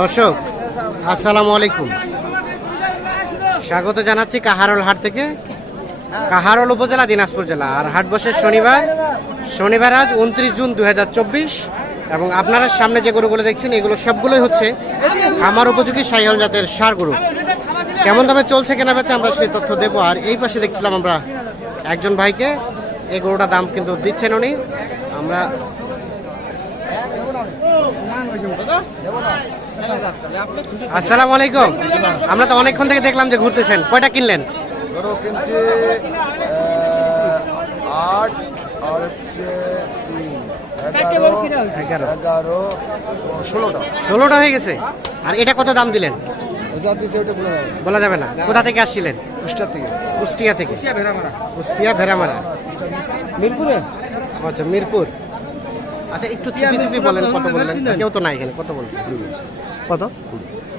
দর্শক, আসসালামু আলাইকুম। স্বাগত জানাচ্ছি কাহারল হাট থেকে। কাহারল উপজেলা, দিনাজপুর জেলা। আর হাট বসে শনিবার। শনিবার আজ উনত্রিশ জুন দু হাজার চব্বিশ। এবং আপনারা সামনে যে গরুগুলো দেখছেন, এগুলো সবগুলোই হচ্ছে খামার উপযোগী সাইহল জাতের সার গরু। কেমন দামে চলছে কেনা বেচা, আমরা সেই তথ্য দেবো। আর এই পাশে দেখছিলাম আমরা একজন ভাইকে। এই গরুটার দাম কিন্তু দিচ্ছেন উনি আমরা আসসালামু আলাইকুম। আমরা তো অনেকক্ষণ থেকে দেখলাম যে ঘুরতেছেন। কয়টা কিনলেন? গরু কিনছি আট আর হচ্ছে এগারো এগারো। এগারো ষোলোটা। ষোলোটা হয়ে গেছে। আর এটা কত দাম দিলেন? বলে যাবে না। কোথা থেকে আসছিলেন? কুষ্টার থেকে। কুষ্টিয়া থেকে। কুষ্টিয়া ভেড়ামারা। মিরপুরে? আচ্ছা মিরপুর। আচ্ছা একটু চুপি চুপি বলেন। কত বললেন কেউ তো নাই এখানে কত বলছেন কত?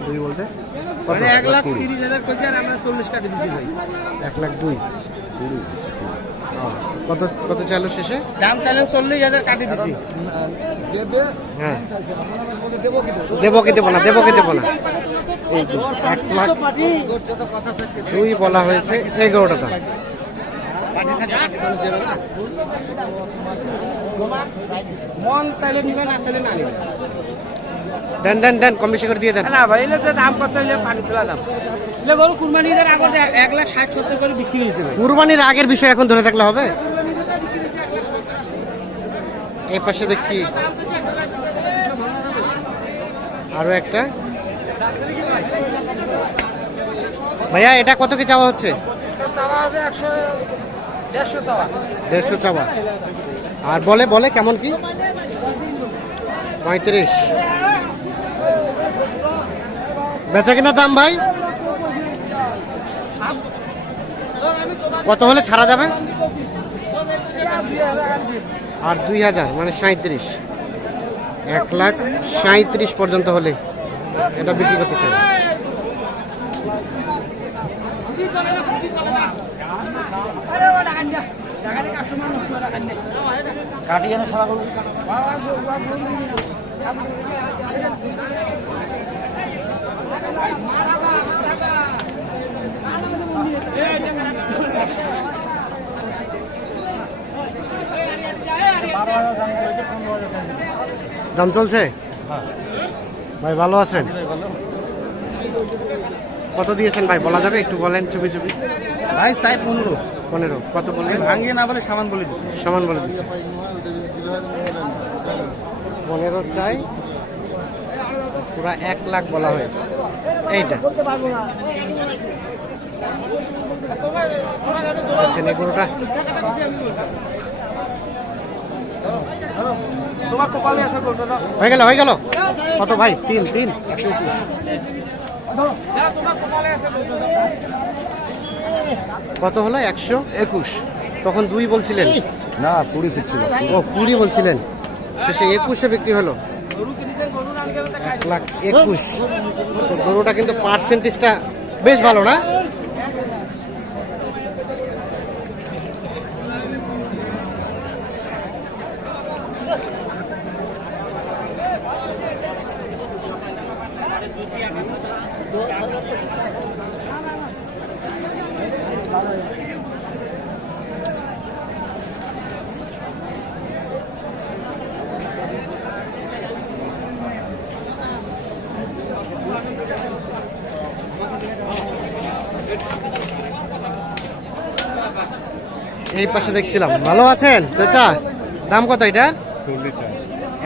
দুই বলতে? কত? মানে এক লাখ তিরিশ হাজার কইছে আর আমরা চল্লিশ কাটে দিছি ভাই। এক লাখ দুই। ও, কত কত চাইলো শেষে? দাম চাইলাম চল্লিশ হাজার কাটে দিছি। দেবে হ্যাঁ। দেবো কি দেবো না? দেবো কি দেবো না? এই এক লাখ দুই বলা হয়েছে এগারোটা দাম। মন চাইলে নিবে না চাইলে না নিবে। দেন দেন দেন কম বেশি করে দিয়ে দেন। না ভাই এলে যে দাম কত পানি তোলা দাম। এলে গরু কুরবানি ঈদের আগতে এক লাখ ষাট সত্তর করে বিক্রি হয়েছে ভাই। কুরবানির আগের বিষয় এখন ধরে থাকলে হবে? এই পাশে দেখছি। আরও একটা। ভাইয়া এটা কত কি চাওয়া হচ্ছে? দেড়শো চাওয়া। আর বলে বলে কেমন কি? পঁয়ত্রিশ। বেচা কিনা দাম ভাই? কত হলে ছাড়া যাবে? আর দুই হাজার মানে সাঁত্রিশ এক লাখ সাঁত্রিশ পর্যন্ত হলে এটা বিক্রি করতে চাই। কাটি যেন সারা গরু? দাম চলছে? ভাই ভালো আছেন? কত দিয়েছেন ভাই? বলা যাবে? একটু বলেন চুপি চুপি ভাই চাই পনেরো। পনেরো। কত বলবেন ভাঙিয়ে না বলে সামান বলে দিছি। সমান বলে দিচ্ছে পনেরো চাই। পুরা এক লাখ বলা হয়েছে। এইটা। আচ্ছা গরুটা হয়ে গেল হয়ে গেল। কত ভাই? তিন তিন। গরুটা কত হলো? একশো? একুশ। তখন দুই বলছিলেন? না কুড়ি দিচ্ছিল। ও কুড়ি বলছিলেন। শেষে একুশে বিক্রি হলো। এক লাখ একুশ। তো গরুটা কিন্তু পার্সেন্টেজটা বেশ ভালো না? এই পাশে দেখছিলাম। ভালো আছেন? চাচা দাম কত এটা?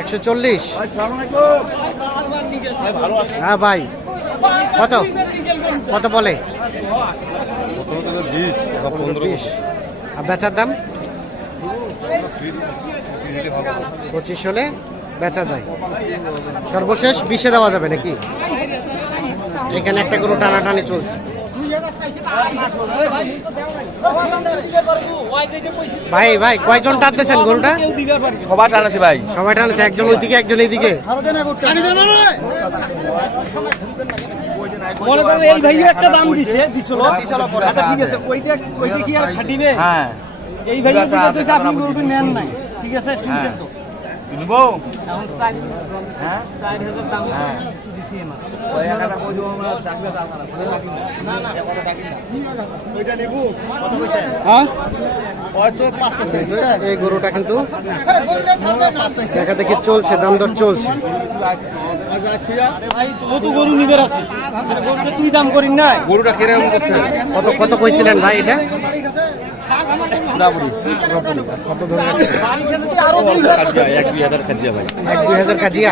একশো চল্লিশ। হ্যাঁ ভাই। কত? কত বলে? আর বেচার দাম? পঁচিশ হলে বেচা যায়। সর্বশেষ বিশে দেওয়া যাবে নাকি? এখানে একটা গরু টানাটানি চলছে। ভাই ভাই কয়জন টানতেছেন গরুটা? সবাই টানাছি ভাই। সবাই টানছে একজন ওইদিকে একজন এইদিকে। মনে করেন এই ভাই একটা দাম দিছে দিছিল। আচ্ছা ঠিক আছে ওইটা ওইটা কি আর খাটিবে হ্যাঁ। এই ভাই বলতেছে আপনি গরুটা নেন নাই। ঠিক আছে শুনছেন তো। কিনবো? এখন চার হ্যাঁ? চার হাজার দাম হ্যাঁ। দিছি না হ্যাঁ এই গরুটা কিন্তু দেখা দেখি চলছে দাম দর চলছে। গরু গরুটা তুই দাম করিস না গরুটা কীরকম করছে? কত কত কইছিলেন ভাই এটা? কত ধরে এক দুই হাজার খাদ্যা ভাই। এক দুই হাজার কাজিয়া?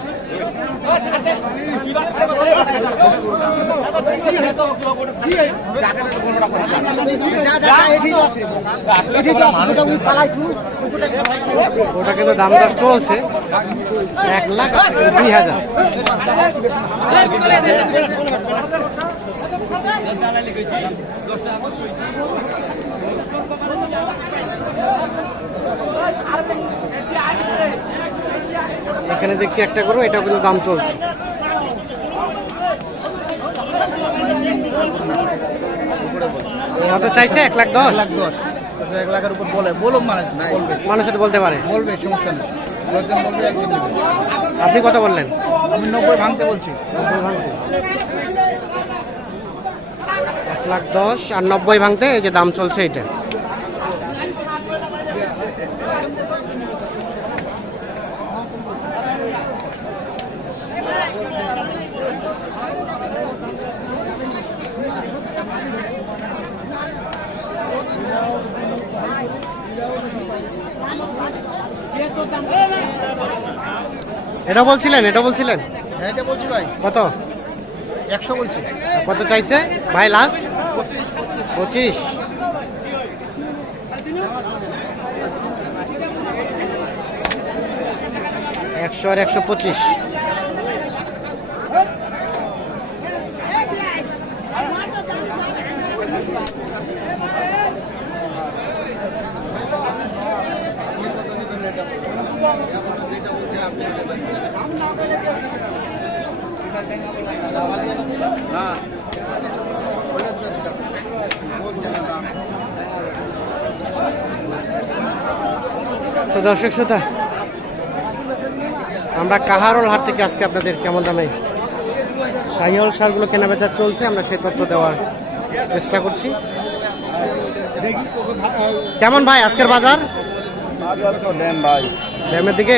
ওটা কিন্তু দাম দর চলছে। এক লাখ দুই হাজার। এখানে দেখছি একটা গরু এটা কিন্তু দাম চলছে। কত চাইছে? এক লাখ দশ? লাখ দশ। এক লাখের উপর বলে মানে বলবে। মানুষ বলতে পারে। বলবে সমস্যা নেই। দশজন বলবে একদিন আপনি কত বললেন? আমি নব্বই ভাঙতে বলছি। এক লাখ দশ আর নব্বই ভাঙতে এই যে দাম চলছে এটা এটা বলছিলেন এটা বলছিলেন? হ্যাঁ এটা বলছি ভাই। কত? একশো বলছি। কত চাইছে? ভাই লাস্ট পঁচিশ। একশো আর একশো পঁচিশ। তো দর্শক শ্রোতা আমরা কাহারল হাট থেকে আজকে আপনাদের কেমন দামে শাহিওল সারগুলো কেনা বেচা চলছে আমরা সেই তথ্য দেওয়ার চেষ্টা করছি। কেমন ভাই আজকের বাজার? ড্যামের দিকে?